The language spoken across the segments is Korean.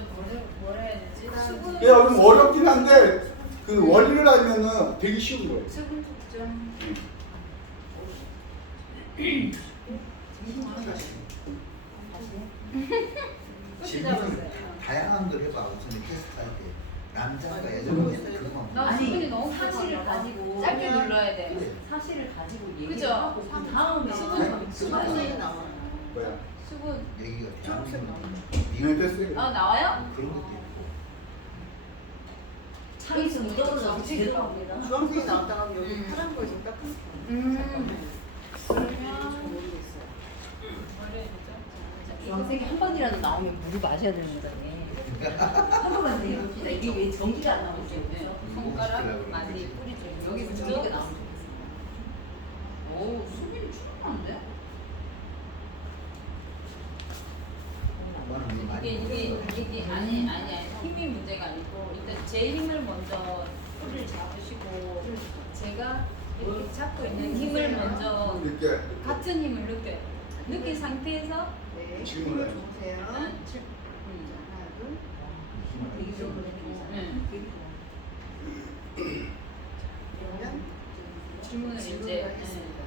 먼저 뭐라 해야 되지? 수분. 예, 좀 어렵긴 한데 그 원리를 알면은 되게 쉬운 거예요. 수분 특정. 질문을 다양한 걸 해봐. 우선 테스트 할 때. 남자가 여자가 그거만. 나 수분이 너무 사실을 가지고 짧게 눌러야 돼. 그래. 사실을 가지고 그죠? 얘기하고 그 다음에 수분 나와. 뭐야? 수분. 여기가 이네 됐어요. 아 나와요? 그런 것도 있고. 창에서 묻어서 제일 나옵니다. 주황색이 나왔다가 여기 파란 거에 좀 딱. 그러면 모르겠어요. 뭐라 해야 되죠? 주황색이 한 번이라도 나오면 물을 마셔야 되는 거잖아요. 한 번만 더 해봅시다. 이게 왜 전기가 안 나오죠? 손가락 많이 뿌리죠. 여기서 전기가 나오면 좋겠어요. 오, 수빈이 충분한데? 이게 아니 힘이 문제가 아니고 일단 제 힘을 먼저 뿌리를 잡으시고 제가 이렇게 잡고 있는 힘을 먼저 이렇게 같은 힘을 느낀 상태에서 네. 질문을 해요. 주세요. 하나, 둘. 되게 좋은 거네. 되게 좋아. 그러면 질문을 질문을 이제 하겠습니다.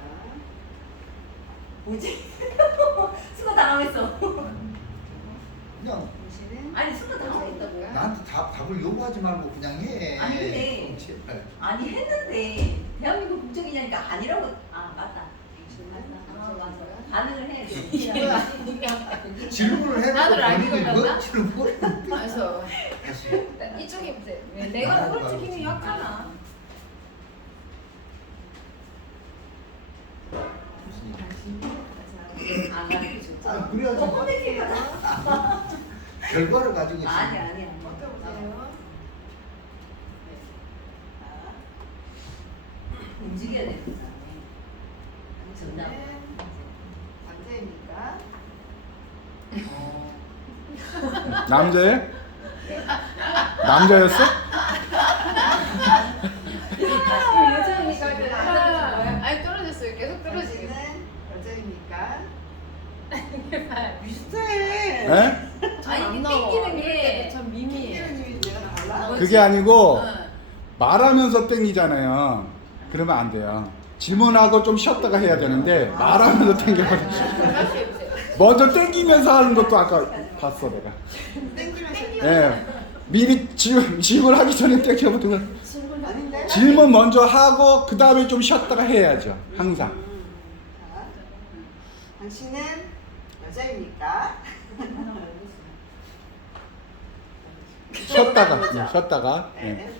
뭐지? 수고 당하겠어. 그냥 당신은 아니, 수고 당하겠다고. 나한테 답을 요구하지 말고 그냥 해. 아니, 근데 제발. 아니, 했는데 대한민국 국적이냐니까 아니라고. 아, 맞다. 아, 맞아. 반응을 해. 질문을 해놓고 나도 알기가 본인이 없나? 뭔지를 모르는데. 그래서 다시. 이쪽에 보세요. 내가 오른쪽 힘이 약하나? 안 가르쳐 줬죠. 아, 그래야지. 뻔뻔해지니까. 결과를 가지고 있어. 아니, 아니야. 어떠세요? 움직여야 되는 거잖아. 정답. 남자입니까? 남자예요? 남자였어? 여자니까 아니 떨어졌어요. 계속 떨어지게. 당신은 여자입니까? 비슷해. 예? 아니 이게 땡기는 게 참 미미해. 피디님이 내가 달라? 그게 아니고 응. 말하면서 땡기잖아요. 그러면 안 돼요. 질문하고 좀 쉬었다가 해야 되는데 말하면서 땡겨버려. 다시 해보세요. 먼저 땡기면서 하는 것도 아까 봤어 내가. 땡기면서 예. 미리 질문하기 전에 땡겨버리면 아닌데? 질문 먼저 하고 그 다음에 좀 쉬었다가 해야죠. 항상. 자, 당신은 여자입니까? 쉬었다가. 예. 네.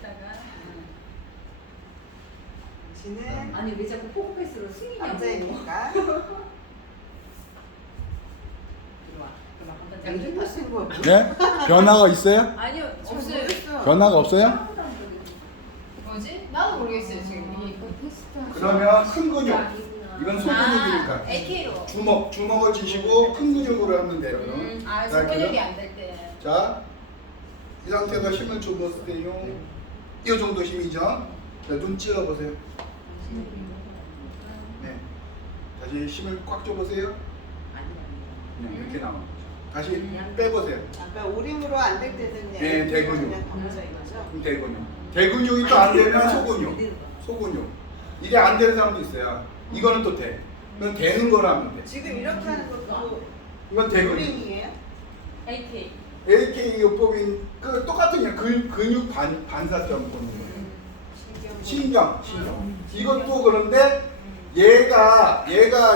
당신은 아니, 왜 자꾸 포커페이스로 승이냐고. 남자입니까? 들어와. 그럼 한번 양쪽 다 쓴 거. 네? 변화가 있어요? 아니요 없어요. 변화가 없어요? 뭐지? 나도 모르겠어요 지금. 이 그러면 큰 근육. 이건 소근육이니까. AK로. 주먹을 쥐시고 큰 근육으로 하면 돼요. 아 자, 손근육이 안 될 때. 자, 이 상태에서 힘을 줘보세요. 이 정도 힘이죠? 자, 눈 찔러보세요. 네. 다시 힘을 꽉 줘보세요. 네, 이렇게 나오는 거죠. 다시 빼보세요. 아까 오림으로 안 될 때는 그냥 네, 대근육. 그냥 검사인 거죠? 그럼 대근육. 대근육이 또 안 되면 소근육. 소근육. 이게 안 되는 사람도 있어요. 이거는 또 돼. 그건 되는 거라 하면 돼. 지금 이렇게 하는 것도 이건 대근육. 오림이에요? AK. AK 요법인 그 똑같은 그냥 근육 반사점 보는 거예요. 신경. 이것도 그런데 얘가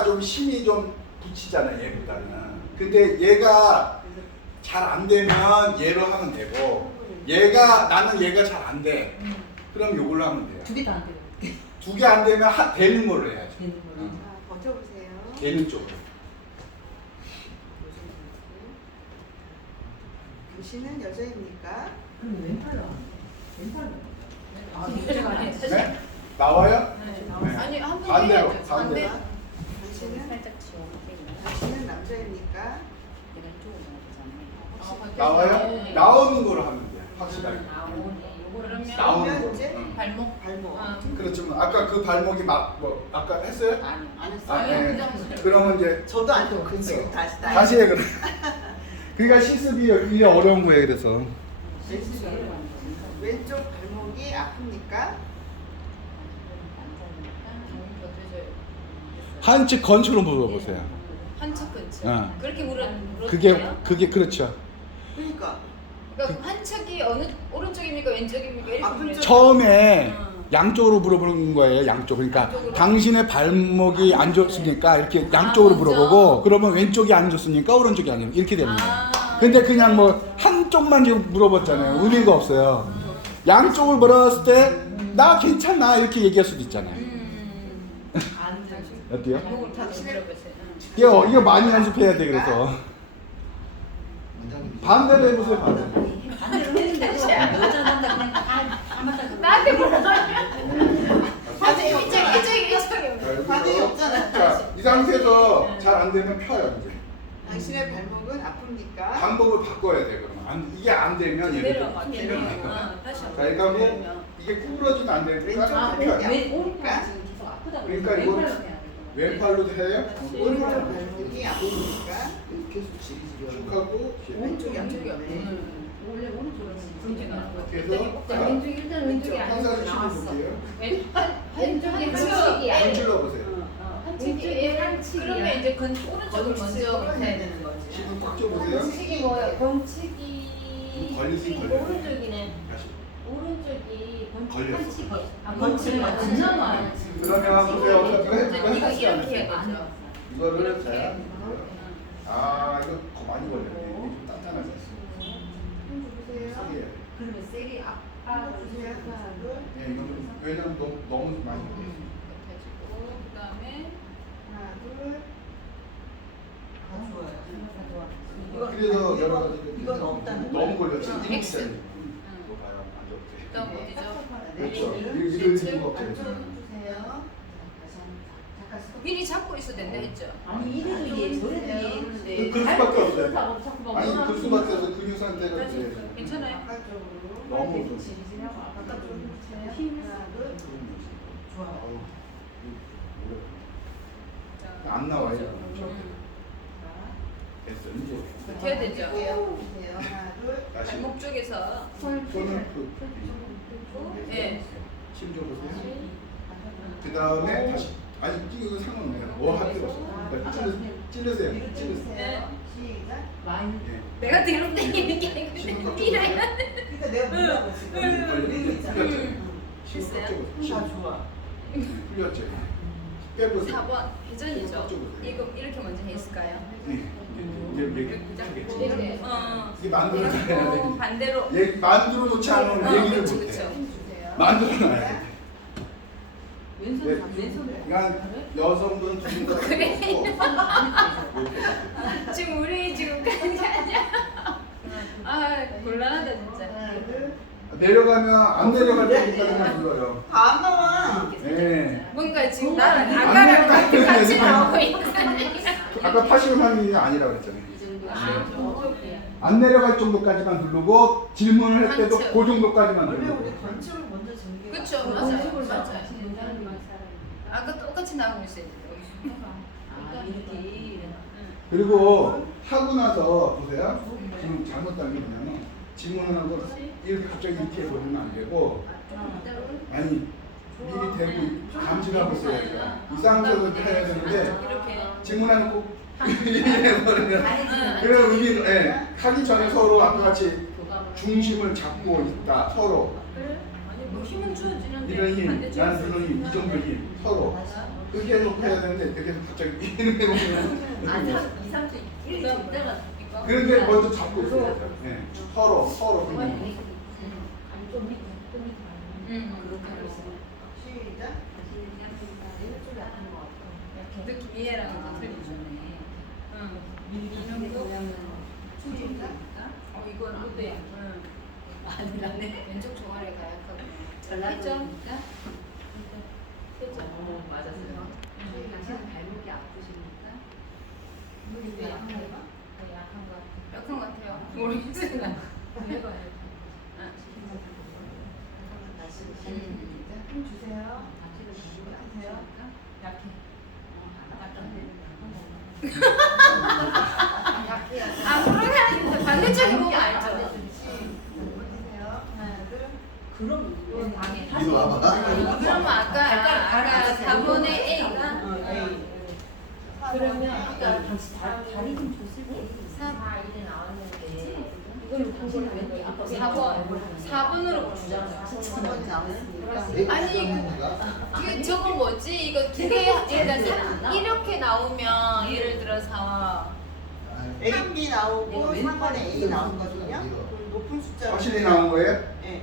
좀 힘이 좀 붙이잖아요. 얘보다는. 근데 얘가 잘 안 되면 얘로 하면 되고 나는 얘가 잘 안 돼. 그럼 요걸로 하면 돼요. 두 개 다 안 돼요. 두 개 안 되면 되는 걸로 해야죠. 되는 걸로. 자, 버텨보세요. 되는 쪽으로. 당신은 여자입니까? 그럼 왼팔로. 왼팔로. 아, 이렇게 네? 나와요? 네. 아니 한번 반대로, 해야죠. 반대로. 당신은 살짝 지워. 당신은 남자입니까? 내가 이쪽으로 나오잖아. 나와요? 나오는 걸로 하면 돼요. 확실하게. 그러면 나오는 그러면 거. 이제 응. 발목. 발목. 그렇지만 아까 그 발목이 아까 했어요? 안 아, 했어요? 네. 그러면 이제 저도 안 했고 지금 다시 다시 해 그럼. 그러니까 실습이 이게 어려운 거예요. 그래서 왼쪽 발목이 아픕니까? 한측 건축으로 물어보세요. 한측 근처. 어. 그렇게 물었대요? 그게 그렇죠. 그러니까 그러니까 한측이 어느 오른쪽입니까 왼쪽입니까 이렇게 아픈 물어요. 쪽. 처음에 양쪽으로 물어보는 거예요. 양쪽. 그러니까 양쪽으로? 당신의 발목이 안 좋습니까? 이렇게 양쪽으로 먼저? 물어보고 그러면 왼쪽이 안 좋습니까? 오른쪽이 안 좋습니까? 이렇게 되는 거예요. 아. 근데 그냥 뭐 한쪽만 지금 물어봤잖아요. 의미가 없어요. 양쪽을 물었을 때 나 괜찮아 이렇게 얘기할 수도 있잖아요. 안 돼. 어때요? 요걸 다시 물어보세요. 이거 많이 연습해야 돼. 그래서 원장님 반대로 해보세요. 반대로. 반대로 했는데 여자 남자 그냥 다 맞다. 나한테 물어봐요. 아직 이쪽이. 반응이 없잖아. 자, 이 상태에서 잘 안 되면 펴요. 이제. 당신의 발목은 아픕니까? 방법을 바꿔야 돼. 그러면 이게 안 되면 얘를 내려가. 내려가. 다시 자, 그러니까 뭐 이게 구부러지면 안 되니까 왼쪽 이렇게 펴요. 왜 오른팔 지금 계속 아프다고. 그러니까 이거 왼팔로 해야 돼. 왼팔로도 해요. 오른쪽 발목이 아픕니까? 계속 지리지리 쭉 하고 왼쪽이 왼쪽이 아프네. 원래 오른쪽은 그래서 자, 왼쪽 일단 왼쪽이 한사를 아니고 치고 나왔어. 볼게요. 왼쪽이 한쪽이 한쪽이 한 아니고. 줄로 보세요. 한측이 그러면 이제 오른쪽을 먼저 해야 되는 거지. 힘을 꽉 줘보세요. 건축이 뭐야? 건축이 걸리긴 걸려요. 오른쪽이네. 다시. 오른쪽이 걸렸어. 건축이. 아 건축이 건너만. 그러면 보세요. 어떻게 이거 하지 이렇게 않았어요? 해야 되죠. 이거를 자, 아 이거 더 많이 걸렸네. 이게 좀 단단하지. 보세요. 세게. 그러면 셀이 아파. 보세요. 하나, 둘. 예, 이거는 왜냐면 너무 많이 걸렸어. 해주고 그다음에 하나, 둘. 다 좋아요. 그래서 여러 가지 이건 없다는 너무 걸렸지. 응, 이렇게 X. 해야 돼. 이거 봐요. 안 좋대. 그다음 어디죠? 그렇죠. 네. 이런 이유가 없죠. 안쪽으로 주세요. 미리 잡고 있어야 된다 했죠. 아니 이들이 노래들이 있는데 그럴 수밖에 없어요. 그렇다고 자꾸 막 아니 원하는 그 수밖에 없어. 근육 상태가 다시 이제 괜찮아요? 바깥쪽으로. 너무 좀 지리지리하고 바깥쪽으로 주세요. 하나, 둘. 좋아. 아우, 자, 안 나와요. 음. 됐어. 이제 버텨야 되죠. 보세요. 하나, 둘. 다시 발목 쪽에서 손을 예. 힘 줘보세요. 그 다음에 다시 아니 이거 상관없네요. 뭐 할 필요 없어. 그러니까 찌르세요. 뒤로 찌르세요. 찌르세요. 시작. 많이 예. 내가 뒤로 당기는 게 아니고 밀어야 그러니까 내가 뭐라고 지금. 밀고 있잖아. 풀렸죠. 됐어요? 다 좋아. 풀렸죠. 빼보세요. 4번 회전이죠. 네. 이거 이렇게 먼저 했을까요? 네. 이제 얘기하겠지. 이렇게. 이게 만들어놔야 그리고 돼. 반대로. 얘 만들어 놓지 않으면 얘기를 그쵸, 못해. 그쵸. 주세요. 만들어놔야 돼. 왼손 네. 왼손. 그러니까 여성분 두분 다 그래. 이렇게. 지금 우리 지금 그런 게 아니야. 아 곤란하다 진짜. 하나, 둘. 내려가면 안 내려갈 때까지만 불러요. 다 안 나와. 네. 뭔가 지금 나는 아까랑 같이 같이 나오고 있는. 아까 80만이 아니라 그랬잖아요. 이 정도. 아, 안 내려갈 정도까지만 누르고 질문을 할 때도 한층. 그 정도까지만 원래 누르고. 우리 건축을 먼저 준비해. 그쵸 맞아요. 아까 똑같이 나오고 있어요. 아 이렇게. 그리고 하고 나서 보세요. 지금 잘못된 게 뭐냐면 질문하는 거 이렇게 갑자기 이렇게 해버리면 안 되고 아니 미리 대고 감지하고 있어야 돼요. 이 상태에서 해야 되는데 이렇게. 질문해놓고 이렇게 해버리면 그런 의미 하기 전에 서로 아까 같이 중심을 잡고 있다 서로 그래? 아니 뭐 힘은 주어지는데 이런 힘, 반대쪽에서. 나는 이런 힘, 이 정도 힘 서로 그렇게 해놓고 해야 되는데 이렇게 해서 갑자기 이렇게 해보면 아 2, 3주 1, 2주 있다가 그런데 먼저 잡고 있어야 돼요. 네. 서로 그냥 좀 밑에 좀 밑에. 그렇게 하고 있어요. 시작. 왼쪽이 아픈 거 같아. 느낌 이해랑은 좀 틀리죠. 응. 이런 거 보면 충분합니까? 이건 안 돼요. 응. 아니라네. 왼쪽 종아리가 약하고. 전라도. 했죠? 맞았어요. 당신은 발목이 아프십니까? 왜 약한가? 약한 것 같아요. 모르겠어요. 해봐요. 힘 주세요. 주세요. 아, 그러게 하는데. 그럼 이건 당연히 이리 와봐. 그러면 아까 4번의 A가 그러면 아까 당시 다리 좀 줬을 때 4일에 나왔는데 이걸로 당신은 왜 아까 4번으로 주잖아. 4번이 나왔으니까. 아니, 이거 저거 뭐지? 이거 두 개, 이렇게 나오면 예를 들어서 A, B 나오고 3번에 A 나온 거거든요. 그럼 높은 숫자. 확실히 나온 거예요? 네.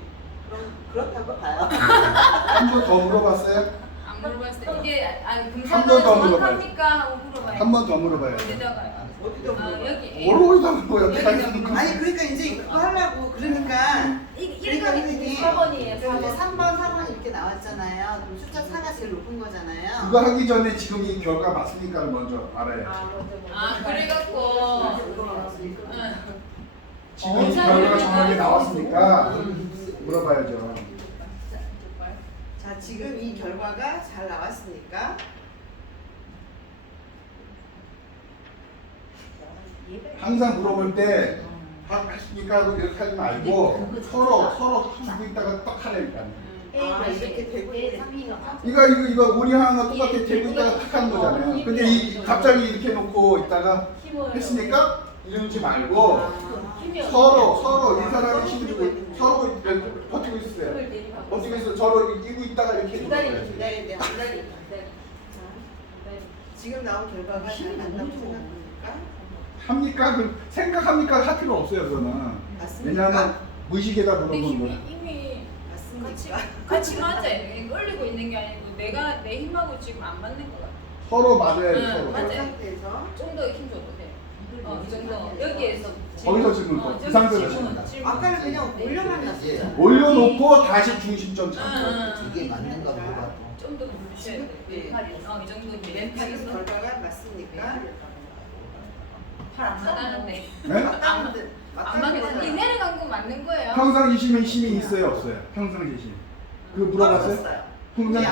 그럼 그렇다고 봐요. 한 번 더 물어봤어요? 안 물어봤을 때 이게 한 분사가 번더 물어봐요. 정확합니까? 하고 물어봐요. 한 번 더 물어봐요. 어디다가요? 어디다 물어봐. 여기 A. 뭘 어디다 물어봐요? 어떻게 하겠습니까? 아니 그러니까 이제 그거 하려고 그러니까 이거 선생님 4번이에요. 3번, 4번 이렇게 나왔잖아요. 그럼 숫자 4가 제일 높은 거잖아요. 그거 하기 전에 지금 이 결과 맞습니까를 먼저 알아야지. 그래갖고 지금 이 결과가 정확하게 나왔습니까? 물어봐야죠. 자, 지금 이 결과가 잘 나왔으니까 항상 물어볼 때 했으니까 하고 이렇게 하지 말고 서로 두고 있다가 딱 하라니까. 아, 이렇게 되고 있네. 이거 우리 하나 똑같아 되고 있다가 탁 하는 거잖아요. 근데 이 갑자기 이렇게 놓고 있다가 했으니까 이러지 말고 서로 이 사람이 힘을 주고 서로 버티고 있어요. 버티고 있어 서로 이고 있다가 이렇게 기다리면 해줘요. 지금 나온 결과가 잘 맞다고 생각합니까? 합니까? 그 생각합니까? 할 필요 없어요 그거는. 맞습니까? 왜냐하면 무의식에다 근데 물어보는 거야. 이미 맞습니까? 같이 맞아요. 끌리고 있는 게 아니고 내가 내 힘하고 지금 안 맞는 것 같아. 서로 맞아야 돼 응, 서로. 맞아요. 그 상태에서 좀 더 힘 줘도 돼. 이 정도 여기에서 거기서 질문 또, 이 상태에서 질문. 아까는 그냥 올려만 놨었잖아요. 올려놓고 다시 중심점 잡고. 이게 맞는가 물어봐. 좀더 누르셔야 돼. 네. 이 정도 지금 멘탈에서 결과가 맞습니까? 잘안 맞다는데. 네? 맞다는 듯. 안 맞겠어. 이 내려간 건 맞는 거예요. 평상시심이 힘이 있어요 없어요? 평상시심. 그 물어봤어요? 떨어졌어요.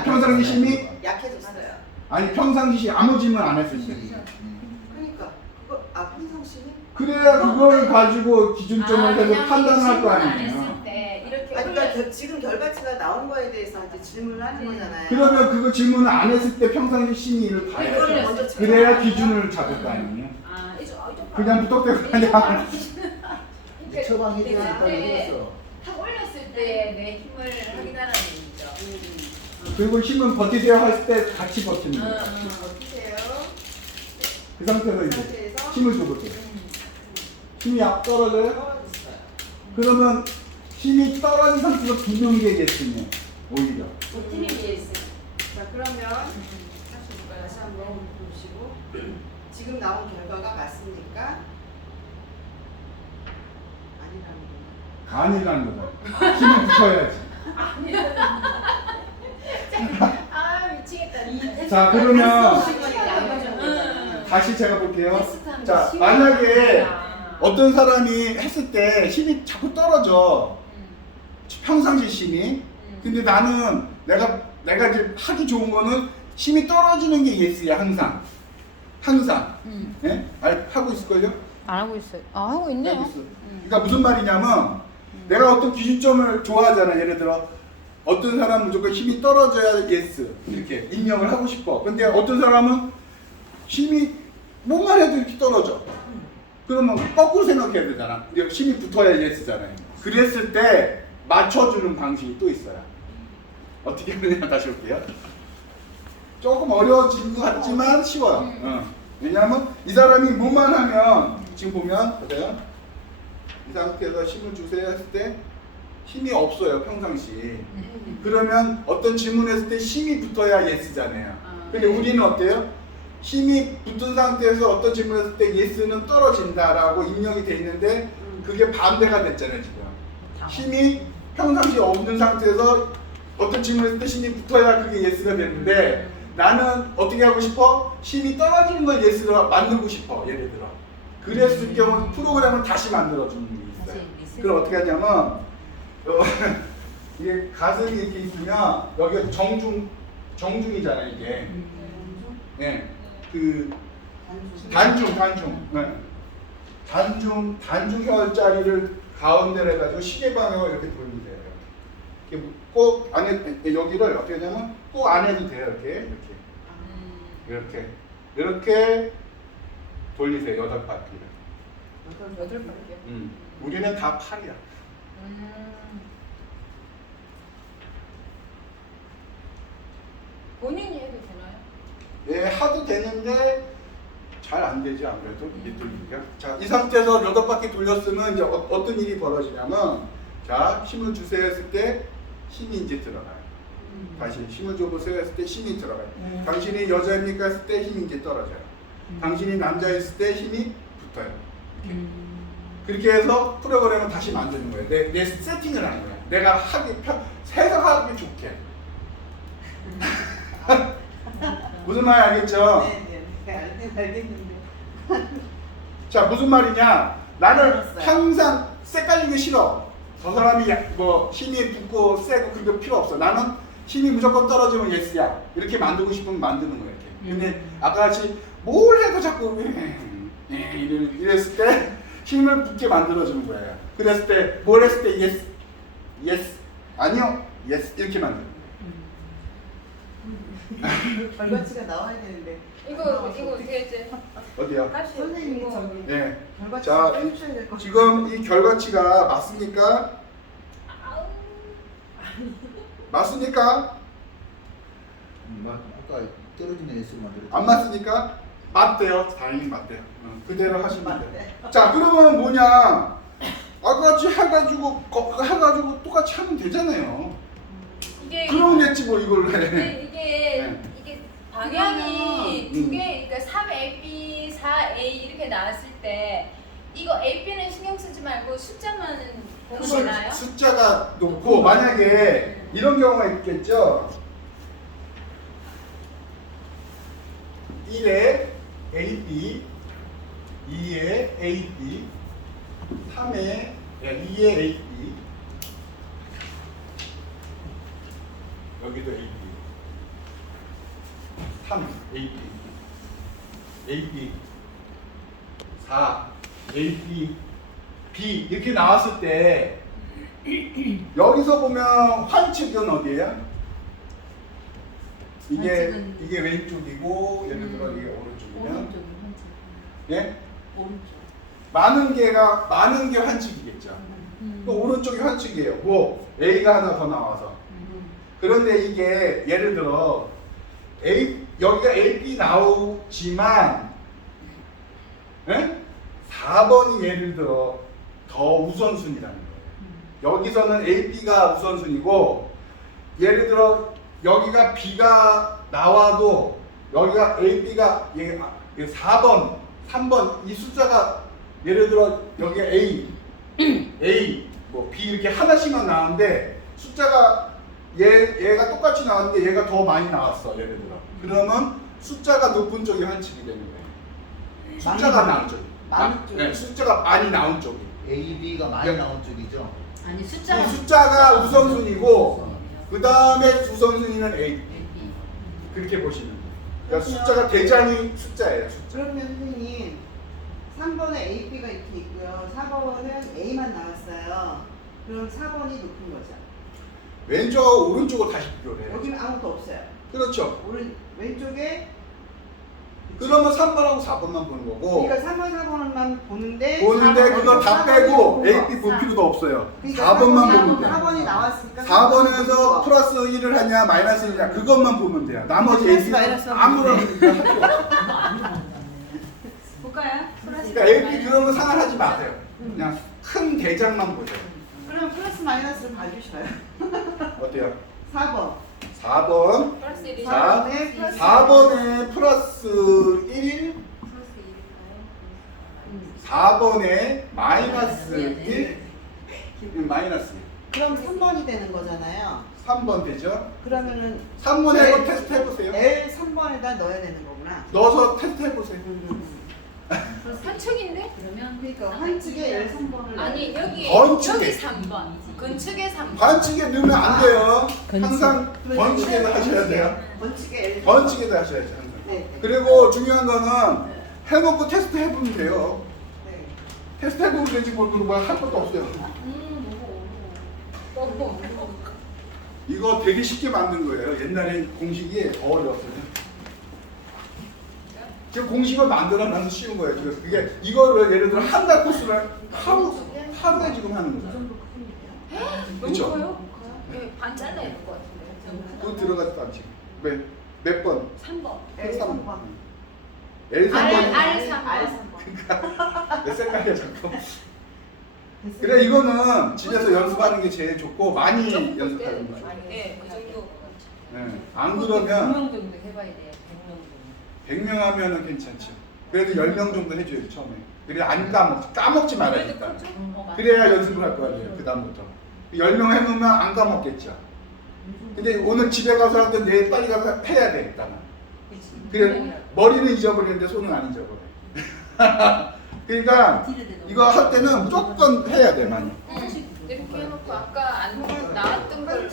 평상시심이 약해졌어요. 아니 평상시심 아무 질문 안 했을 때. 그러니까 그거 평상시는 그래야 그걸 가지고 기준점을 해서 그냥 판단할 거 질문 안 아니에요. 했을 때 이렇게 아니, 올려. 그러니까 지금 결과치가 나온 거에 대해서 이제 질문을 하는 거잖아요. 그러면 그거 질문을 안 했을 때 평상시 심의를 그걸 봐야죠. 먼저 그래야 기준을 잡을 거 아니에요. 이쪽 그냥 무턱대고 그냥. 이제 처방해줘야 네. 빨리 들었어. 탁 올렸을 때 내 힘을 확인하라는 얘기죠. 그리고 힘은 버티세요 할 때 같이 버티는 거예요. 어떠세요? 그 상태에서 그 이제 상태에서 힘을 줘보세요. 힘이 앞 떨어져요? 떨어졌어요. 그러면 힘이 떨어진 상태에서 분명해지겠으면 오히려. 자, 그러면 다시 한번 보시고 지금 나온 결과가 맞습니까? 아니라는 거예요. 아니라는 거다. 힘을 붙여야지. 미치겠다. 자 그러면 시간이 안 맞은 거잖아요. 다시 제가 볼게요. 테스트하면 자 쉬워요. 만약에 어떤 사람이 했을 때 힘이 자꾸 떨어져. 평상시 힘이. 근데 나는 내가 이제 하기 좋은 거는 힘이 떨어지는 게 예스야 항상. 예? 하고 있을걸요? 안 하고 있어요. 하고 하고 있어. 그러니까 무슨 말이냐면 내가 어떤 기준점을 좋아하잖아. 예를 들어 어떤 사람은 무조건 힘이 떨어져야 예스 이렇게 입력을 하고 싶어. 근데 어떤 사람은 힘이 뭐만 해도 이렇게 떨어져. 그러면 거꾸로 생각해야 되잖아. 힘이 붙어야 예스잖아요. 그랬을 때 맞춰주는 방식이 또 있어요. 어떻게 하느냐 다시 볼게요. 조금 어려워진 것 같지만 쉬워요. 왜냐하면 이 사람이 뭐만 하면 지금 보면 보세요. 이 상태에서 힘을 주세요 했을 때 힘이 없어요 평상시. 그러면 어떤 질문했을 때 힘이 붙어야 예스잖아요. 근데 우리는 어때요? 힘이 붙은 상태에서 어떤 질문했을 때 예스는 떨어진다라고 입력이 돼 있는데 그게 반대가 됐잖아요 지금. 힘이 평상시 없는 상태에서 어떤 질문했을 때 힘이 붙어야 그게 예스가 됐는데 나는 어떻게 하고 싶어? 힘이 떨어지는 걸 예스로 만들고 싶어 예를 들어. 그랬을 경우 프로그램을 다시 만들어주는 게 있어요. 그럼 어떻게 하냐면 이게 가슴이 이렇게 있으면 여기가 정중이잖아요 이게. 네, 그 단중. 네. 단중 혈자리를 가운데로 해가지고 시계 방향으로 이렇게 돌리세요. 이렇게 꼭 안에 여기를 어떻게 하냐면 꼭 안 해도 돼요. 이렇게 돌리세요. 8바퀴를. 8바퀴요? 우리는 다 8이야. 본인이 해도 되나요? 예, 하도 되는데 잘 안 되지 아무래도 이게 돌리기가. 자, 이 상태에서 8바퀴 돌렸으면 이제 어떤 일이 벌어지냐면, 자, 힘을 주세요 했을 때 힘이 이제 들어가요. 다시 힘을 줘보세요 했을 때 힘이 들어가요. 당신이 여자입니까 했을 때 힘이 이제 떨어져요. 당신이 남자였을 때 힘이 붙어요. 그렇게 해서 프로그램을 다시 만드는 거예요. 내 세팅을 하는 거예요. 내가 해석하기 좋게. 무슨 말인지 알겠죠? 네, 알겠는데. 자, 무슨 말이냐? 나는 알았어요. 항상 쎄깔리기 싫어. 저 사람이 뭐 힘이 붙고 세고 그거 필요 없어. 나는 힘이 무조건 떨어지면 예스야. 이렇게 만들고 싶으면 만드는 거예요. 이렇게. 근데 아까 같이 뭘 해도 자꾸 이랬을 때 힘을 붙게 만들어주는 거예요. 그랬을 때 뭘 했을 때 예스, 예스, 아니요, 예스 이렇게 만드는 거예요. 결과치가 나와야 되는데. 이거 어떻게 했지? 어디요? 다시 선생님이 이거 저기 네. 결과치 자, 빼주셔야 될 것 같아요. 지금 이 결과치가 맞습니까? 맞습니까? 아까 떨어지는 예수를 만들어. 안 맞습니까? 맞대요. 다행히 맞대요. 그대로 하시면 돼요. 자, 그러면 뭐냐? 아까같이 해가지고 똑같이 하면 되잖아요. 이게 그러면 됐지 뭐 이걸 해. 이게 방향이 두 개, 그러니까 3AB, 4A 이렇게 나왔을 때 이거 AB는 신경 쓰지 말고 숫자만 보면 되나요? 숫자가 높고 만약에 이런 경우가 있겠죠. 1에 AB, 2에 AB, 3에 2에 AB, 여기도 AB, 3 AB, AB, 4 AB, B 이렇게 나왔을 때 여기서 보면 환측은 어디예요? 이게 왼쪽이고 예를 들어 이게 오른쪽이면 예? 많은 게 환측이겠죠. 또 오른쪽이 환측이에요. 뭐 A가 하나 더 나와서. 그런데 이게 예를 들어 여기가 AB 나오지만 예? 4번이 예를 들어 더 우선순위라는 거예요. 여기서는 AB가 우선순위고 예를 들어 여기가 B가 나와도 여기가 AB가 4번, 3번 이 숫자가 예를 들어 여기가 A, 뭐 B 이렇게 하나씩만 나왔는데 숫자가 얘가 똑같이 나왔는데 얘가 더 많이 나왔어 예를 들어. 그러면 숫자가 높은 쪽이 환측이 되는 거예요. 숫자가 나온 쪽. 네, 숫자가 많이 나온 쪽이. A, B가 많이 나온 쪽이죠. 아니 이 숫자가 우선순위고 그 다음에 우선순위는 A. 그렇게 보시면 돼요. 그러니까 숫자가 대장이 숫자예요. 숫자. 그러면 선생님 3번에 A, B가 이렇게 있고요. 4번은 A만 나왔어요. 그럼 4번이 높은 거죠. 왼쪽하고 오른쪽으로 다시 비교를 해요. 여기는 아무것도 없어요. 그렇죠. 왼쪽에 그러면 3번하고 4번만 보는 거고 그러니까 3번, 4번만 보는데 그거 다 빼고 A, B 볼 필요도 없어요. 4번만 보면 돼요. 4번이 나왔으니까 4번에서 플러스 1을 하냐 마이너스 1이냐 그것만 보면 돼요. 나머지 A, B 아무런 볼까요? 그러니까 A, B 그런 거 상관하지 마세요. 그냥 큰 대장만 보세요. 그럼 플러스 마이너스를 봐주셔요. 어때요? 4번. 4번 플러스 1이 자, 4번에 플러스 4번에 플러스 1 플러스 1일까요? 4번에 마이너스 1 마이너스 1 그럼 3번이 되는 거잖아요. 3번 되죠? 그러면은 3번에 이거 테스트 해보세요. L 3번에다 넣어야 되는 거구나. 넣어서 테스트 해보세요. 한축인데? 그러면 그러니까 한측에 L 3번을 아니 여기 건축에. 여기 3번 건축에 3번 반칙에 넣으면 안 돼요. 항상 번칙에도 하셔야 돼요. 건축에 L 3번. 번칙에도 하셔야죠. 항상. 네. 그리고 중요한 거는 해놓고 테스트 해보면 돼요. 네. 테스트 해보면 되지 뭐 할 것도 없어요. 이거 되게 쉽게 만든 거예요. 옛날에 공식이 더 어려웠어요. 지금 공식을 만들어놔서 쉬운 거예요. 지금 그게 이거를 예를 들어 한 달 코스를 하루에 지금 하는 거예요. 너무 그쵸? 커요? 네, 반 잘라야 될 것 같은데. 그거 들어갔다 지금 몇 번? 3번. L3번. L3번. R3번. 그러니까 몇 색깔이야 자꾸. 그래 이거는 집에서 연습하는 게 제일 좋고 많이 연습하는 거예요. 네, 그 정도. 네. 안 그러면 100명 정도 해봐야 돼요. 100명 정도. 100명 하면은 괜찮죠. 그래도 10명 정도 해줘요 처음에. 그래 안 까먹지 말아야 그래도 돼. 그렇죠? 그래야 연습을 할 거 아니에요. 그 다음부터 10명 해놓으면 안 까먹겠죠. 근데 오늘 집에 가서 하든 내일 빨리 가서 해야 돼 일단은. 그래 머리는 잊어버리는데 손은 안 잊어버려. 그러니까 이거 할 때는 무조건 해야 돼 많이. 이렇게 해놓고 아까 안 나왔던 걸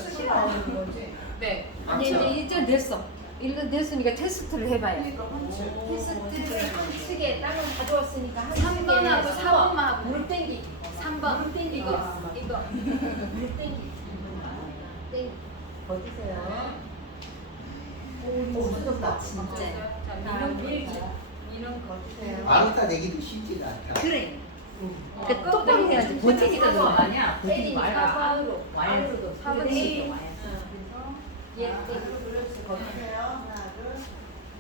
네. 아니 이제 됐어. 일단 됐으니까 테스트를 해봐요. 오. 테스트를 한 측에 땅을 가져왔으니까 한 3번하고 측에 4번하고 물 땡기. 3번 물 땡기. 이거 물 땡기. 땡. 버티세요. 오, 무섭다 진짜. 자, 미는 거주세요. 아르타 내기도 쉽지 않다. 그래. 그러니까 똑바로 해야지. 버티니까 너 아니야. 버티지 때리니까 말아. 안으로. 안으로도. 4번 A. 얘 땡기. 거주세요. 하나, 둘.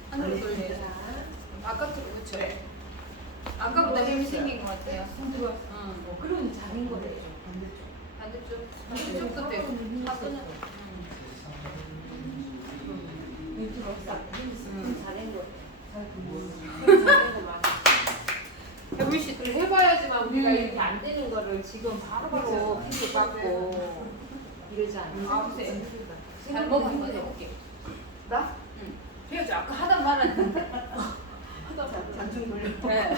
하늘로 돌려요. 아까부터 그쵸? 아까보다 힘이 생긴 것 같아요. 그러면 잘한 거래요. 반대쪽. 반대쪽도 되고. 4번은 잘한 거. 해볼 수 있 해봐야지만 우리가 이렇게 안 되는 거를 지금 바로바로 피드 받고 이러지 않아. 아, 보세요. 잘못 한번 해볼게요. 나? 응. 해야지. 아까 하다 말았는데. 단중 돌려. 네.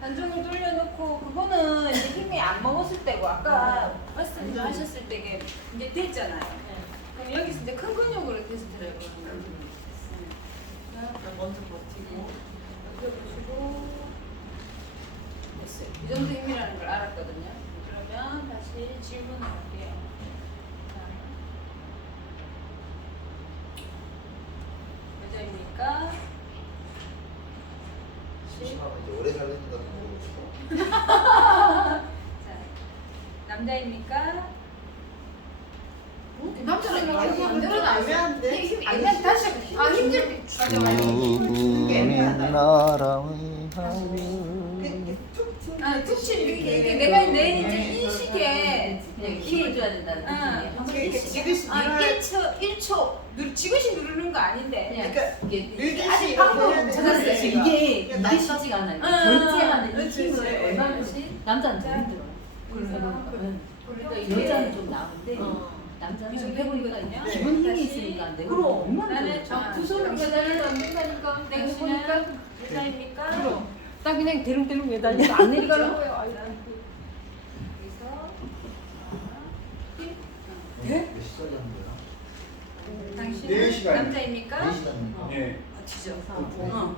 단중을 돌려놓고 그거는 이제 힘이 안 먹었을 때고 아까 말씀 하셨을 때 이게 됐잖아요. 그럼 여기서 이제 큰 근육으로 테스트를 해보는 거예요. 먼저 버티고 버텨보시고 됐어요. 이 정도 힘이라는 걸 알았거든요. 그러면 다시 질문을 할게요. 여자입니까? 이제 오래 살리는 거 모르고 자, 남자입니까? 남자는 좀 힘들어. 애매한데? 애매한 다시 힘들 때. 맞아 맞아. 툭 치는 이게 내가 내 이제 인식에 힘을 줘야 된다는 응. 이렇게 지그시 아, 밀어야 1초 지그시 누르는 거 아닌데. 그러니까 이게 밀듯이 아직 이렇게 방법 해야 찾았어요, 되는데 지금. 이게 쉽지가 않아요. 절제하는 이 그렇지, 힘을 그렇지. 얼마든지 남자는 더 힘들어. 그래서 여자는 좀 나은데 남자는 해보니까 네. 기본 힘이 있으니까 내가 그럼. 얼마나 나는 좋아. 두 손을 매달려도 안 된다니까. 내가 보니까 당신은 여자입니까? 그럼. 딱 그냥 대롱대롱 매달리고 안 내려가는 거예요. 아이고. 여기서 몇 시까지 하는 거야? 당신은 4시간. 남자입니까? 4시간입니까? 예. 지죠.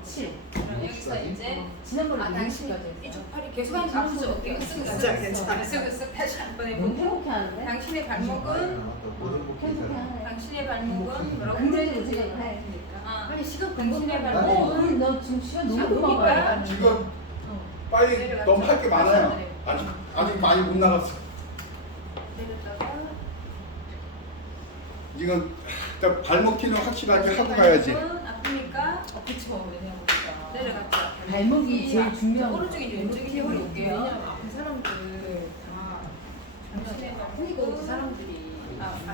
7. 그럼 여기서 이제 지난번에 당신 이쪽 팔이 계속 하니까 아프죠? 어깨가 진짜 괜찮아. 쓱쓱 다시 한번 너무 해보고 행복해 하는데? 당신의 발목은 행복해 하네. 당신의 발목은 뭐라고 긍정적으로 그러지? 생각해. 아니 시간 당신의 공부해. 발목은 너 지금 시간 너무 보니까 금방 가. 지금 빨리 너무 할 게 많아요. 아직 많이 못 나갔어. 내렸다가 지금 일단 발목 키는 확실하게 하고 가야지. 발목은 아프니까 그쵸 왜냐면 내려갔죠. 발목이 제일 중요한 거. 오른쪽인지 왼쪽인지 해볼게요. 왜냐면 아픈 사람들 다 당신의 그러니까 우리 발목은 사람들이 아